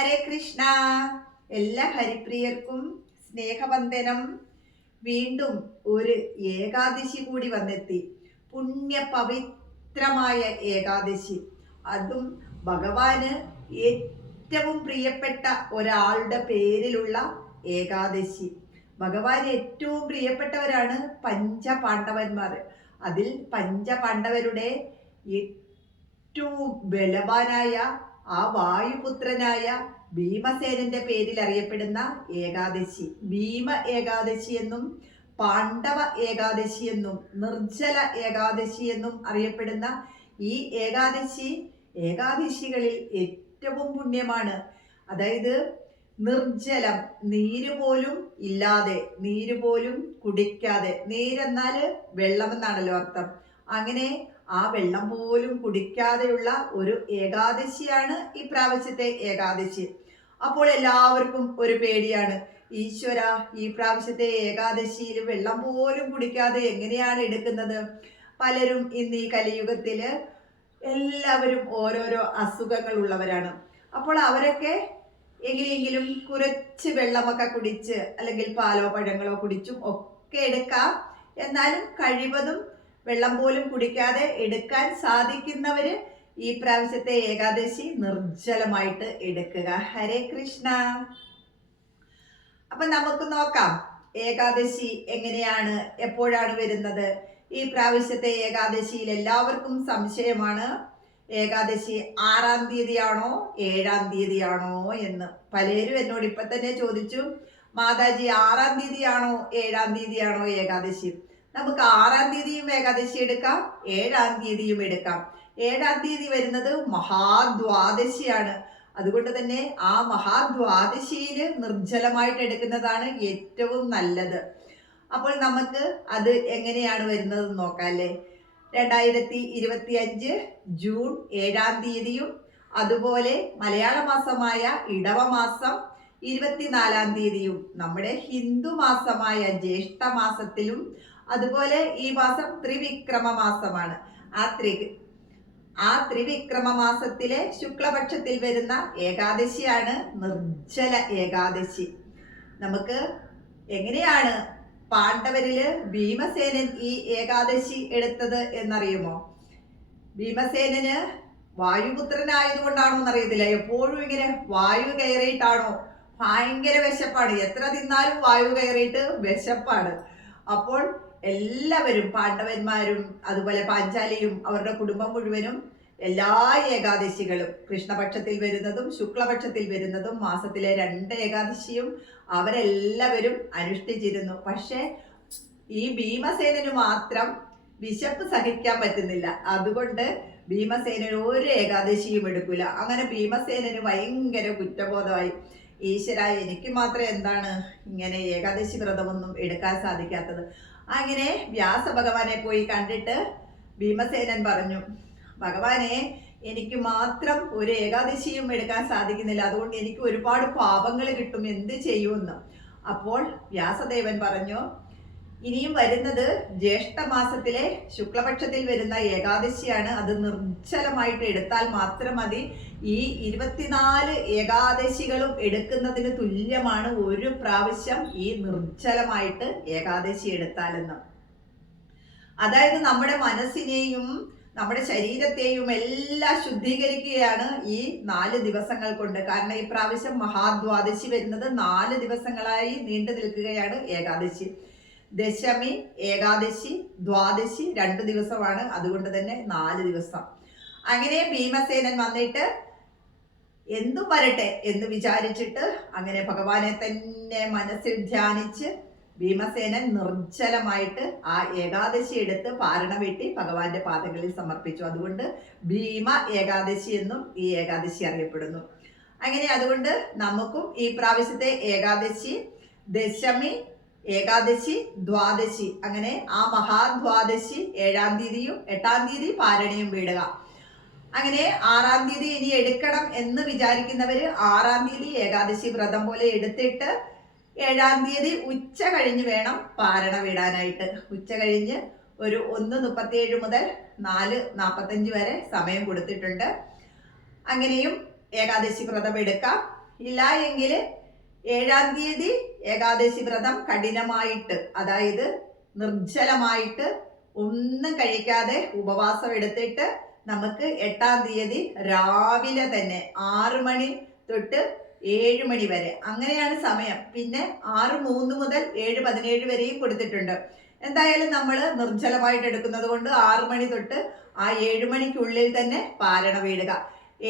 ഹരേ കൃഷ്ണ. എല്ലാ ഹരിപ്രിയർക്കും സ്നേഹവന്ദനം. വീണ്ടും ഒരു ഏകാദശി കൂടി വന്നെത്തി. പുണ്യ പവിത്രമായ ഏകാദശി. അതും ഭഗവാന് ഏറ്റവും പ്രിയപ്പെട്ട ഒരാളുടെ പേരിലുള്ള ഏകാദശി. ഭഗവാൻ ഏറ്റവും പ്രിയപ്പെട്ടവരാണ് പഞ്ചപാണ്ഡവന്മാർ. അതിൽ പഞ്ചപാണ്ഡവരുടെ ഏറ്റവും ബലവാനായ ആ വായുപുത്രനായ ഭീമസേനന്റെ പേരിൽ അറിയപ്പെടുന്ന ഏകാദശി. ഭീമ ഏകാദശി എന്നും പാണ്ഡവ ഏകാദശി എന്നും നിർജല ഏകാദശി എന്നും അറിയപ്പെടുന്ന ഈ ഏകാദശി ഏകാദശികളിൽ ഏറ്റവും പുണ്യമാണ്. അതായത് നിർജലം നീര് പോലും ഇല്ലാതെ നീര് പോലും കുടിക്കാതെ നീരെന്നാൽ വെള്ളമെന്നാണല്ലോ അർത്ഥം. അങ്ങനെ ആ വെള്ളം പോലും കുടിക്കാതെയുള്ള ഒരു ഏകാദശിയാണ് ഈ പ്രാവശ്യത്തെ ഏകാദശി. അപ്പോൾ എല്ലാവർക്കും ഒരു പേടിയാണ്. ഈശ്വര ഈ പ്രാവശ്യത്തെ ഏകാദശിയിൽ വെള്ളം പോലും കുടിക്കാതെ എങ്ങനെയാണ് എടുക്കുന്നത്? പലരും ഇന്ന് ഈ കലിയുഗത്തിൽ എല്ലാവരും ഓരോരോ അസുഖങ്ങൾ ഉള്ളവരാണ്. അപ്പോൾ അവരൊക്കെ എങ്ങനെയെങ്കിലും കുറച്ച് വെള്ളമൊക്കെ കുടിച്ച് അല്ലെങ്കിൽ പാലോ പഴങ്ങളോ കുടിച്ചും ഒക്കെ എടുക്കാം. എന്നാലും കഴിവതും വെള്ളം പോലും കുടിക്കാതെ എടുക്കാൻ സാധിക്കുന്നവര് ഈ പ്രാവശ്യത്തെ ഏകാദശി നിർജലമായിട്ട് എടുക്കുക. ഹരേ കൃഷ്ണ. അപ്പൊ നമുക്ക് നോക്കാം ഏകാദശി എങ്ങനെയാണ് എപ്പോഴാണ് വരുന്നത്? ഈ പ്രാവശ്യത്തെ ഏകാദശിയിൽ എല്ലാവർക്കും സംശയമാണ് ഏകാദശി ആറാം തീയതിയാണോ ഏഴാം തീയതിയാണോ എന്ന്. പലരും എന്നോട് ഇപ്പൊ തന്നെ ചോദിച്ചു മാതാജി ആറാം തീയതിയാണോ ഏഴാം തീയതിയാണോ ഏകാദശി? നമുക്ക് ആറാം തീയതിയും ഏകാദശി എടുക്കാം ഏഴാം തീയതിയും എടുക്കാം. ഏഴാം തീയതി വരുന്നത് മഹാദ്വാദശിയാണ്. അതുകൊണ്ട് തന്നെ ആ മഹാദ്വാദശിയിൽ നിർജലമായിട്ട് എടുക്കുന്നതാണ് ഏറ്റവും നല്ലത്. അപ്പോൾ നമുക്ക് അത് എങ്ങനെയാണ് വരുന്നത് നോക്കാം അല്ലേ? രണ്ടായിരത്തി ഇരുപത്തി അഞ്ച് ജൂൺ ഏഴാം തീയതിയും അതുപോലെ മലയാള മാസമായ ഇടവമാസം ഇരുപത്തിനാലാം തീയതിയും നമ്മുടെ ഹിന്ദു മാസമായ ജ്യേഷ്ഠ മാസത്തിലും അതുപോലെ ഈ മാസം ത്രിവിക്രമ മാസമാണ് ആ ത്രി ആ ത്രിവിക്രമ മാസത്തിലെ ശുക്ലപക്ഷത്തിൽ വരുന്ന ഏകാദശിയാണ് നിർജല ഏകാദശി. നമുക്ക് എങ്ങനെയാണ് പാണ്ഡവരിൽ ഭീമസേനൻ ഈ ഏകാദശി എടുത്തത് എന്നറിയുമോ? ഭീമസേനന് വായുപുത്രനായതുകൊണ്ടാണോ എന്നറിയത്തില്ല എപ്പോഴും ഇങ്ങനെ വായു കയറിയിട്ടാണോ? ഭയങ്കര വിശപ്പാണ്. എത്ര തിന്നാലും വായു കയറിയിട്ട് വിശപ്പാണ്. അപ്പോൾ എല്ലാവരും പാണ്ഡവന്മാരും അതുപോലെ പാഞ്ചാലിയും അവരുടെ കുടുംബം മുഴുവനും എല്ലാ ഏകാദശികളും കൃഷ്ണപക്ഷത്തിൽ വരുന്നതും ശുക്ലപക്ഷത്തിൽ വരുന്നതും മാസത്തിലെ രണ്ട് ഏകാദശിയും അവരെല്ലാവരും അനുഷ്ഠിച്ചിരുന്നു. പക്ഷേ ഈ ഭീമസേനന് മാത്രം വിശപ്പ് സഹിക്കാൻ പറ്റുന്നില്ല. അതുകൊണ്ട് ഭീമസേനന് ഒരു ഏകാദശിയും എടുക്കില്ല അങ്ങനെ ഭീമസേനന് ഭയങ്കര കുറ്റബോധമായി. ഈശ്വര എനിക്ക് മാത്രം എന്താണ് ഇങ്ങനെ ഏകാദശി വ്രതമൊന്നും എടുക്കാൻ സാധിക്കാത്തത്? അങ്ങനെ വ്യാസ ഭഗവാനെ പോയി കണ്ടിട്ട് ഭീമസേനൻ പറഞ്ഞു ഭഗവാനെ എനിക്ക് മാത്രം ഒരു ഏകാദശിയും എടുക്കാൻ സാധിക്കുന്നില്ല. അതുകൊണ്ട് എനിക്ക് ഒരുപാട് പാപങ്ങൾ കിട്ടും. എന്ത് ചെയ്യുമെന്ന്? അപ്പോൾ വ്യാസദേവൻ പറഞ്ഞു ഇനിയും വരുന്നത് ജ്യേഷ്ഠമാസത്തിലെ ശുക്ലപക്ഷത്തിൽ വരുന്ന ഏകാദശിയാണ്. അത് നിർജലമായിട്ട് എടുത്താൽ മാത്രം മതി. ഈ ഇരുപത്തിനാല് ഏകാദശികളും എടുക്കുന്നതിന് തുല്യമാണ് ഒരു പ്രാവശ്യം ഈ നിർജലമായിട്ട് ഏകാദശി എടുത്താലെന്ന്. അതായത് നമ്മുടെ മനസ്സിനെയും നമ്മുടെ ശരീരത്തെയും എല്ലാം ശുദ്ധീകരിക്കുകയാണ് ഈ നാല് ദിവസങ്ങൾ കൊണ്ട്. കാരണം ഈ പ്രാവശ്യം മഹാദ്വാദശി വരുന്നത് നാല് ദിവസങ്ങളായി നീണ്ടു നിൽക്കുകയാണ് ഏകാദശി. ദശമി ഏകാദശി ദ്വാദശി രണ്ട് ദിവസമാണ്. അതുകൊണ്ട് തന്നെ നാല് ദിവസം. അങ്ങനെ ഭീമസേനൻ വന്നിട്ട് എന്തു വരട്ടെ എന്ന് വിചാരിച്ചിട്ട് അങ്ങനെ ഭഗവാനെ തന്നെ മനസ്സിൽ ധ്യാനിച്ച് ഭീമസേനൻ നിർജലമായിട്ട് ആ ഏകാദശി എടുത്ത് പാരണ വെട്ടി ഭഗവാന്റെ പാദങ്ങളിൽ സമർപ്പിച്ചു. അതുകൊണ്ട് ഭീമ ഏകാദശി എന്നും ഈ ഏകാദശി അറിയപ്പെടുന്നു. അങ്ങനെ അതുകൊണ്ട് നമുക്കും ഈ പ്രാവശ്യത്തെ ഏകാദശി ദശമി ഏകാദശി ദ്വാദശി. അങ്ങനെ ആ മഹാദ്വാദശി ഏഴാം തീയതിയും എട്ടാം തീയതി പാരണിയും വീടുക. അങ്ങനെ ആറാം തീയതി ഇനി എടുക്കണം എന്ന് വിചാരിക്കുന്നവര് ആറാം തീയതി ഏകാദശി വ്രതം പോലെ എടുത്തിട്ട് ഏഴാം തീയതി ഉച്ച കഴിഞ്ഞ് വേണം പാരണ വിടാനായിട്ട്. ഉച്ച കഴിഞ്ഞ് ഒരു ഒന്ന് മുപ്പത്തിയേഴ് മുതൽ നാല് നാൽപ്പത്തഞ്ച് വരെ സമയം കൊടുത്തിട്ടുണ്ട്. അങ്ങനെയും ഏകാദശി വ്രതം എടുക്കാം. ഇല്ല എങ്കിൽ ഏഴാം തീയതി ഏകാദശി വ്രതം കഠിനമായിട്ട് അതായത് നിർജലമായിട്ട് ഒന്നും കഴിക്കാതെ ഉപവാസം എടുത്തിട്ട് നമുക്ക് എട്ടാം തീയതി രാവിലെ തന്നെ ആറ് മണി തൊട്ട് ഏഴ് മണി വരെ. അങ്ങനെയാണ് സമയം. പിന്നെ ആറ് മൂന്ന് മുതൽ ഏഴ് പതിനേഴ് വരെയും കൊടുത്തിട്ടുണ്ട്. എന്തായാലും നമ്മൾ നിർജലമായിട്ട് എടുക്കുന്നത് കൊണ്ട് ആറ് മണി തൊട്ട് ആ ഏഴ് മണിക്കുള്ളിൽ തന്നെ പാരണ വീടുക.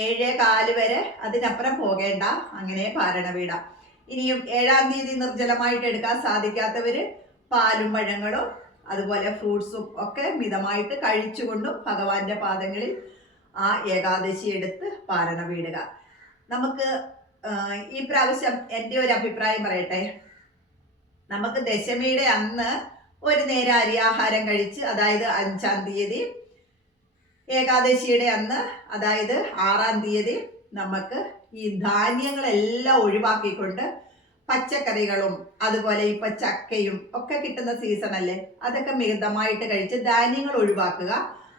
ഏഴേ കാൽ വരെ അതിനപ്പുറം പോകേണ്ട അങ്ങനെ പാരണ വീടാം. ഇനിയും ഏഴാം തീയതി നിർജലമായിട്ട് എടുക്കാൻ സാധിക്കാത്തവര് പാലും പഴങ്ങളും അതുപോലെ ഫ്രൂട്ട്സും ഒക്കെ മിതമായിട്ട് കഴിച്ചുകൊണ്ടും ഭഗവാന്റെ പാദങ്ങളിൽ ആ ഏകാദശി എടുത്ത് പാരണ വീടുക. നമുക്ക് ഈ പ്രാവശ്യം എന്റെ ഒരു അഭിപ്രായം പറയട്ടെ. നമുക്ക് ദശമിയുടെ അന്ന് ഒരു നേരം അരിയാഹാരം കഴിച്ച് അതായത് അഞ്ചാം തീയതി ഏകാദശിയുടെ അന്ന് അതായത് ആറാം തീയതി നമുക്ക് ഈ ധാന്യങ്ങളെല്ലാം ഒഴിവാക്കിക്കൊണ്ട് പച്ചക്കറികളും അതുപോലെ ഇപ്പൊ ചക്കയും ഒക്കെ കിട്ടുന്ന സീസൺ അല്ലേ? അതൊക്കെ മിതമായിട്ട് കഴിച്ച് ധാന്യങ്ങൾ ഒഴിവാക്കുക.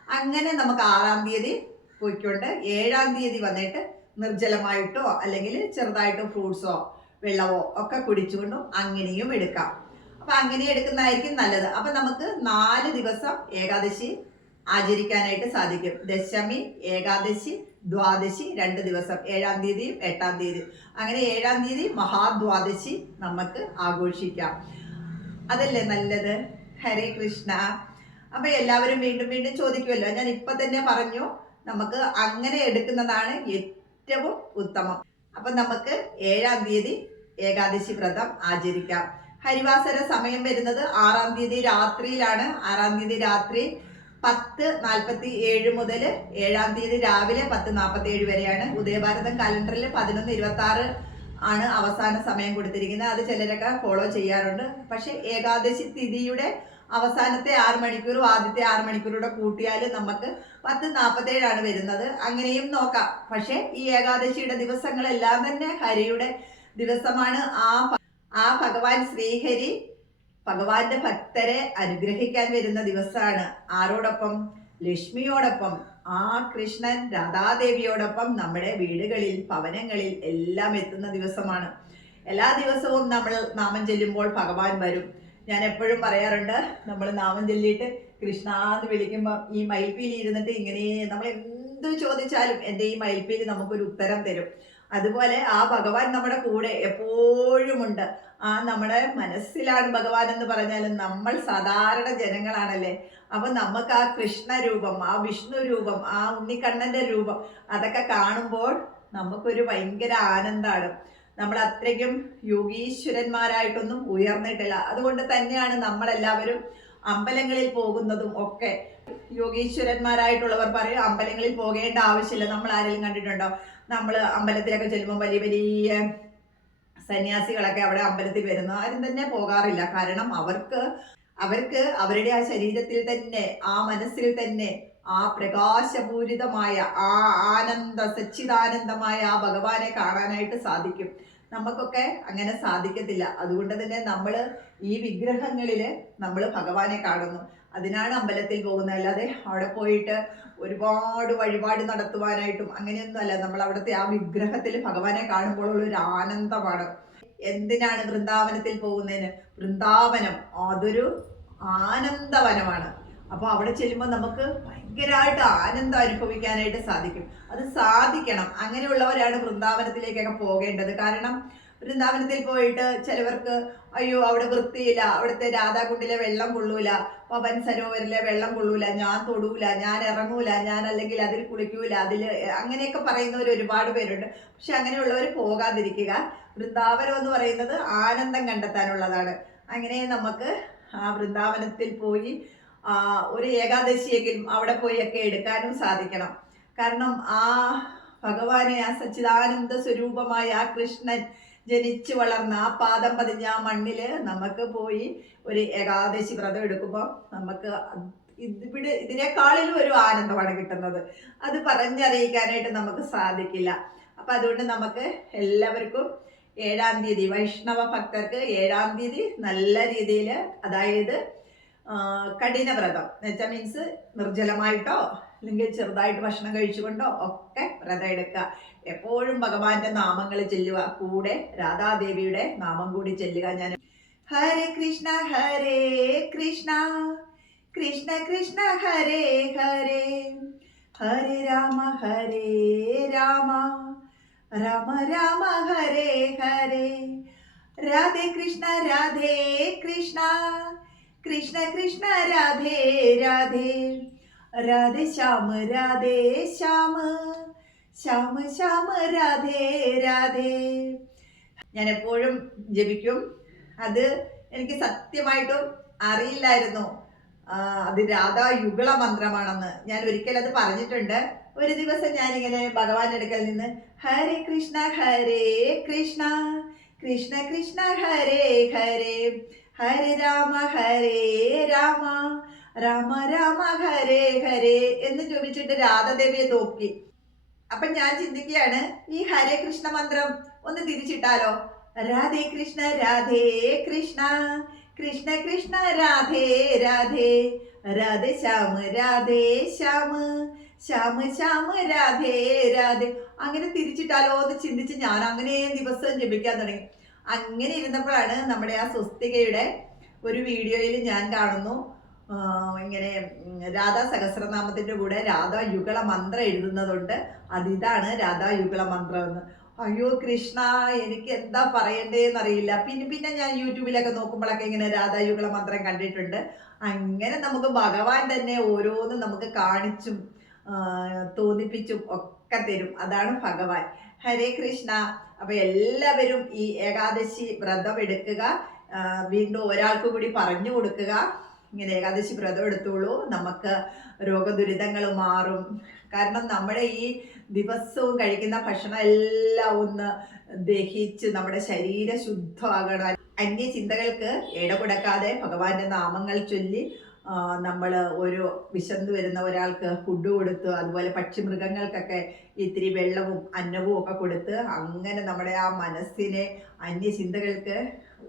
അങ്ങനെ നമുക്ക് ആറാം തീയതി പോയിക്കൊണ്ട് ഏഴാം തീയതി വന്നിട്ട് നിർജലമായിട്ടോ അല്ലെങ്കിൽ ചെറുതായിട്ടോ ഫ്രൂട്ട്സോ വെള്ളമോ ഒക്കെ കുടിച്ചുകൊണ്ടും അങ്ങനെയും എടുക്കാം. അപ്പൊ അങ്ങനെ എടുക്കുന്നതായിരിക്കും നല്ലത്. അപ്പൊ നമുക്ക് നാല് ദിവസം ഏകാദശി ആചരിക്കാനായിട്ട് സാധിക്കും. ദശമി ഏകാദശി ദ്വാദശി രണ്ട് ദിവസം. ഏഴാം തീയതിയും എട്ടാം തീയതി. അങ്ങനെ ഏഴാം തീയതി മഹാദ്വാദശി നമുക്ക് ആഘോഷിക്കാം. അതല്ലേ നല്ലത്? ഹരേ കൃഷ്ണ. അപ്പൊ എല്ലാവരും വീണ്ടും വീണ്ടും ചോദിക്കുമല്ലോ. ഞാൻ ഇപ്പൊ തന്നെ പറഞ്ഞു നമുക്ക് അങ്ങനെ എടുക്കുന്നതാണ് ഏറ്റവും ഉത്തമം. അപ്പൊ നമുക്ക് ഏഴാം തീയതി ഏകാദശി വ്രതം ആചരിക്കാം. ഹരിവാസര സമയം വരുന്നത് ആറാം തീയതി രാത്രിയിലാണ്. ആറാം തീയതി രാത്രി പത്ത് നാൽപ്പത്തി ഏഴ് മുതൽ ഏഴാം തീയതി രാവിലെ പത്ത് നാൽപ്പത്തി ഏഴ് വരെയാണ്. ഉദയഭാരതം കലണ്ടറിൽ പതിനൊന്ന് ഇരുപത്തി ആറ് ആണ് അവസാന സമയം കൊടുത്തിരിക്കുന്നത്. അത് ചിലരൊക്കെ ഫോളോ ചെയ്യാറുണ്ട്. പക്ഷെ ഏകാദശി തിഥിയുടെ അവസാനത്തെ ആറ് മണിക്കൂറും ആദ്യത്തെ ആറ് മണിക്കൂറൂടെ കൂട്ടിയാൽ നമുക്ക് പത്ത് നാൽപ്പത്തേഴാണ് വരുന്നത്. അങ്ങനെയും നോക്കാം. പക്ഷെ ഈ ഏകാദശിയുടെ ദിവസങ്ങളെല്ലാം തന്നെ ഹരിയുടെ ദിവസമാണ്. ആ ആ ഭഗവാൻ ശ്രീഹരി ഭഗവാന്റെ ഭക്തരെ അനുഗ്രഹിക്കാൻ വരുന്ന ദിവസമാണ്. ആരോടൊപ്പം? ലക്ഷ്മിയോടൊപ്പം. ആ കൃഷ്ണൻ രാധാദേവിയോടൊപ്പം നമ്മുടെ വീടുകളിൽ ഭവനങ്ങളിൽ എല്ലാം എത്തുന്ന ദിവസമാണ്. എല്ലാ ദിവസവും നമ്മൾ നാമം ചെല്ലുമ്പോൾ ഭഗവാൻ വരും. ഞാൻ എപ്പോഴും പറയാറുണ്ട് നമ്മൾ നാമം ചൊല്ലിയിട്ട് കൃഷ്ണ എന്ന് വിളിക്കുമ്പോൾ ഈ മയിൽപ്പീലി ഇരുന്നിട്ട് ഇങ്ങനെ നമ്മൾ എന്ത് ചോദിച്ചാലും എന്റെ ഈ മയിൽപ്പീലി നമുക്കൊരു ഉത്തരം തരും. അതുപോലെ ആ ഭഗവാൻ നമ്മുടെ കൂടെ എപ്പോഴും ഉണ്ട് ആ നമ്മുടെ മനസ്സിലാണ് ഭഗവാൻ എന്ന് പറഞ്ഞാൽ നമ്മൾ സാധാരണ ജനങ്ങളാണല്ലേ? അപ്പൊ നമുക്ക് ആ കൃഷ്ണരൂപം ആ വിഷ്ണു രൂപം ആ ഉണ്ണിക്കണ്ണന്റെ രൂപം അതൊക്കെ കാണുമ്പോൾ നമുക്കൊരു ഭയങ്കര ആനന്ദമാണ് നമ്മൾ അത്രയ്ക്കും യോഗീശ്വരന്മാരായിട്ടൊന്നും ഉയർന്നിട്ടില്ല. അതുകൊണ്ട് തന്നെയാണ് നമ്മളെല്ലാവരും അമ്പലങ്ങളിൽ പോകുന്നതും ഒക്കെ. യോഗീശ്വരന്മാരായിട്ടുള്ളവർ പറയും അമ്പലങ്ങളിൽ പോകേണ്ട ആവശ്യമില്ല. നമ്മൾ ആരെങ്കിലും കണ്ടിട്ടുണ്ടോ? നമ്മൾ അമ്പലത്തിലൊക്കെ ചെല്ലുമ്പോൾ വലിയ വലിയ സന്യാസികളൊക്കെ അവിടെ അമ്പലത്തിൽ വരുന്നു. ആരും തന്നെ പോകാറില്ല. കാരണം അവർക്ക് അവർക്ക് അവരുടെ ആ ശരീരത്തിൽ തന്നെ ആ മനസ്സിൽ തന്നെ ആ പ്രകാശപൂരിതമായ ആ ആനന്ദ സച്ചിദാനന്ദമായ ആ ഭഗവാനെ കാണാനായിട്ട് സാധിക്കും. നമുക്കൊക്കെ അങ്ങനെ സാധിക്കത്തില്ല. അതുകൊണ്ട് തന്നെ നമ്മൾ ഈ വിഗ്രഹങ്ങളിൽ നമ്മൾ ഭഗവാനെ കാണുന്നു. അതിനാണ് അമ്പലത്തിൽ പോകുന്നത്. അല്ലാതെ അവിടെ പോയിട്ട് ഒരുപാട് വഴിപാട് നടത്തുവാനായിട്ടും അങ്ങനെയൊന്നും അല്ല നമ്മൾ അവിടുത്തെ ആ വിഗ്രഹത്തിൽ ഭഗവാനെ കാണുമ്പോൾ ഉള്ള ഒരു ആനന്ദമാണ്. എന്തിനാണ് വൃന്ദാവനത്തിൽ പോകുന്നതിന്? വൃന്ദാവനം അതൊരു ആനന്ദവനമാണ്. അപ്പോൾ അവിടെ ചെല്ലുമ്പോൾ നമുക്ക് ഭയങ്കരമായിട്ട് ആനന്ദം അനുഭവിക്കാനായിട്ട് സാധിക്കും. അത് സാധിക്കണം. അങ്ങനെയുള്ളവരാണ് വൃന്ദാവനത്തിലേക്കൊക്കെ പോകേണ്ടത്. കാരണം വൃന്ദാവനത്തിൽ പോയിട്ട് ചിലവർക്ക് അയ്യോ അവിടെ വൃത്തിയില്ല അവിടുത്തെ രാധാകുണ്ടിലെ വെള്ളം കൊള്ളൂല പവൻ സരോവരിലെ വെള്ളം കൊള്ളൂല ഞാൻ തൊടൂല ഞാൻ ഇറങ്ങൂല ഞാൻ അല്ലെങ്കിൽ അതിൽ കുളിക്കൂല അതിൽ അങ്ങനെയൊക്കെ പറയുന്നവർ ഒരുപാട് പേരുണ്ട്. പക്ഷെ അങ്ങനെയുള്ളവർ പോകാതിരിക്കുക. വൃന്ദാവനം എന്ന് പറയുന്നത് ആനന്ദം കണ്ടെത്താനുള്ളതാണ്. അങ്ങനെ നമുക്ക് ആ വൃന്ദാവനത്തിൽ പോയി ഒരു ഏകാദശിയെങ്കിലും അവിടെ പോയി ഒക്കെ എടുക്കാനും സാധിക്കണം. കാരണം ആ ഭഗവാനെ ആ സച്ചിദാനന്ദ സ്വരൂപമായ ആ കൃഷ്ണൻ ജനിച്ചു വളർന്ന ആ പാദം പതിഞ്ഞ ആ മണ്ണിൽ നമുക്ക് പോയി ഒരു ഏകാദശി വ്രതം എടുക്കുമ്പോൾ നമുക്ക് ഇവിടെ ഇതിനേക്കാളിലും ഒരു ആനന്ദമാണ് കിട്ടുന്നത്. അത് പറഞ്ഞറിയിക്കാനായിട്ട് നമുക്ക് സാധിക്കില്ല. അപ്പം അതുകൊണ്ട് നമുക്ക് എല്ലാവർക്കും ഏഴാം തീയതി വൈഷ്ണവ ഭക്തർക്ക് ഏഴാം തീയതി നല്ല രീതിയിൽ അതായത് ആ, കഠിന വ്രതം. എന്നുവെച്ചാൽ മീൻസ് നിർജലമായിട്ടോ? അല്ലെങ്കിൽ ചെറുതായിട്ട് ഭക്ഷണം കഴിച്ചുകൊണ്ടോ ഒക്കെ വ്രതം എടുക്കുക. എപ്പോഴും ഭഗവാന്റെ നാമങ്ങൾ ചെല്ലുക. കൂടെ രാധാദേവിയുടെ നാമം കൂടി ചെല്ലുക ഞാൻ. ഹരേ കൃഷ്ണ ഹരേ കൃഷ്ണ. കൃഷ്ണ കൃഷ്ണ ഹരേ ഹരേ. ഹരേ രാമ ഹരേ രാമ. രാമ രാമ ഹരേ ഹരേ. രാധേ കൃഷ്ണ രാധേ കൃഷ്ണ. കൃഷ്ണ കൃഷ്ണ രാധേ രാധേ. രാധേ ശ്യാമ രാധേ ശ്യാമ. ശ്യാമ ശ്യാമ രാധേ രാധേ. ഞാൻ എപ്പോഴും ജപിക്കും. അത് എനിക്ക് സത്യമായിട്ടും അറിയില്ലായിരുന്നു. അത് രാധാ യുഗള മന്ത്രമാണെന്ന്. ഞാൻ ഒരിക്കൽ അത് പറഞ്ഞിട്ടുണ്ട്. ഒരു ദിവസം ഞാനിങ്ങനെ ഭഗവാന്റെ അടുക്കൽ നിന്ന് ഹരേ കൃഷ്ണ ഹരേ കൃഷ്ണ. കൃഷ്ണ കൃഷ്ണ ഹരേ ഹരേ. ഹരേ രാമ ഹരേ രാമ. രാമ രാമ ഹരേ ഹരേ എന്ന് ചോദിച്ചിട്ട് രാധാദേവിയെ നോക്കി. അപ്പൊ ഞാൻ ചിന്തിക്കുകയാണ് ഈ ഹരേ കൃഷ്ണ മന്ത്രം ഒന്ന് തിരിച്ചിട്ടാലോ? രാധേ കൃഷ്ണ രാധേ കൃഷ്ണ കൃഷ്ണ കൃഷ്ണ രാധേ രാധേ രാധേ ശ്യാമ രാധേ ശ്യാമ ശ്യാമ ശ്യാമ രാധേ രാധേ. അങ്ങനെ തിരിച്ചിട്ടാലോ എന്ന് ചിന്തിച്ച് ഞാൻ അങ്ങനെ ദിവസവും ജപിക്കാൻ തുടങ്ങി. അങ്ങനെ ഇരുന്നപ്പോഴാണ് നമ്മുടെ ആ സ്വസ്തികയുടെ ഒരു വീഡിയോയിൽ ഞാൻ കാണുന്നു. ഇങ്ങനെ രാധാ സഹസ്രനാമത്തിന്റെ കൂടെ രാധാ യുഗള മന്ത്രം എഴുതുന്നതുണ്ട്. അതിതാണ് രാധാ യുഗള മന്ത്രം എന്ന്. അയ്യോ കൃഷ്ണ എനിക്ക് എന്താ പറയണ്ടേന്ന് അറിയില്ല പിന്നെ പിന്നെ ഞാൻ യൂട്യൂബിലൊക്കെ നോക്കുമ്പോഴൊക്കെ ഇങ്ങനെ രാധാ യുഗള മന്ത്രം കണ്ടിട്ടുണ്ട്. അങ്ങനെ നമുക്ക് ഭഗവാൻ തന്നെ ഓരോന്നും നമുക്ക് കാണിച്ചും തോന്നിപ്പിച്ചും ഒക്കെ തരും. അതാണ് ഭഗവാൻ. ഹരേ കൃഷ്ണ. അപ്പൊ എല്ലാവരും ഈ ഏകാദശി വ്രതം എടുക്കുക. വീണ്ടും ഒരാൾക്ക് കൂടി പറഞ്ഞു കൊടുക്കുക. ഇങ്ങനെ ഏകാദശി വ്രതം എടുത്തോളൂ. നമുക്ക് രോഗദുരിതങ്ങൾ മാറും. കാരണം നമ്മുടെ ഈ ദിവസവും കഴിക്കുന്ന ഭക്ഷണം എല്ലാം ഒന്ന് ദഹിച്ച് നമ്മുടെ ശരീരം ശുദ്ധമാകണം. അന്യ ചിന്തകൾക്ക് ഇടകൊടുക്കാതെ ഭഗവാന്റെ നാമങ്ങൾ ചൊല്ലി നമ്മൾ ഒരു വിശന്ന് വരുന്ന ഒരാൾക്ക് ഫുഡ് കൊടുത്ത് അതുപോലെ പക്ഷിമൃഗങ്ങൾക്കൊക്കെ ഇത്തിരി വെള്ളവും അന്നവും ഒക്കെ കൊടുത്ത് അങ്ങനെ നമ്മുടെ ആ മനസ്സിനെ അന്യ ചിന്തകൾക്ക്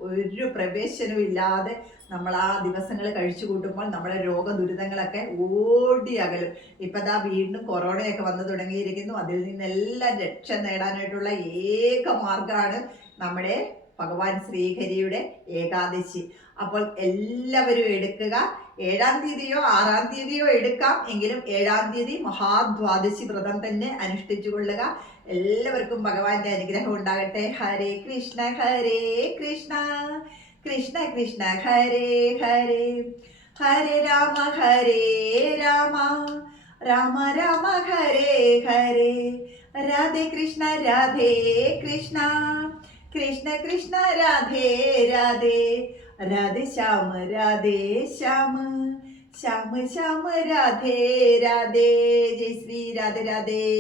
ഒരു പ്രവേശനവും ഇല്ലാതെ നമ്മൾ ആ ദിവസങ്ങൾ കഴിച്ചു കൂട്ടുമ്പോൾ നമ്മുടെ രോഗ ദുരിതങ്ങളൊക്കെ ഓടി അകലും. ഇപ്പം ദാ വീണ്ടും കൊറോണയൊക്കെ വന്നു തുടങ്ങിയിരിക്കുന്നു. അതിൽ നിന്നെല്ലാം രക്ഷ നേടാനായിട്ടുള്ള ഏക മാർഗമാണ് നമ്മുടെ ഭഗവാൻ ശ്രീഹരിയുടെ ഏകാദശി. അപ്പോൾ എല്ലാവരും എടുക്കുക. ഏഴാം തീയതിയോ ആറാം തീയതിയോ എടുക്കാം. എങ്കിലും ഏഴാം തീയതി മഹാദ്വാദശി വ്രതം തന്നെ അനുഷ്ഠിച്ചു കൊള്ളുക. എല്ലാവർക്കും ഭഗവാന്റെ അനുഗ്രഹം ഉണ്ടാകട്ടെ. ഹരേ കൃഷ്ണ ഹരേ കൃഷ്ണ. കൃഷ്ണ കൃഷ്ണ ഹരേ ഹരേ. ഹരേ രാമ ഹരേ രാമ. രാമ രാമ ഹരേ ഹരേ. രാധേ കൃഷ്ണ രാധേ കൃഷ്ണ. കൃഷ്ണ കൃഷ്ണ രാധേ രാധേ. രാധേ ശ്യാമ രാധേ ശ്യാമ. ശ്യാമ ശ്യാമ രാധേ രാധേ. ജയ് ശ്രീ രാധേ രാധേ.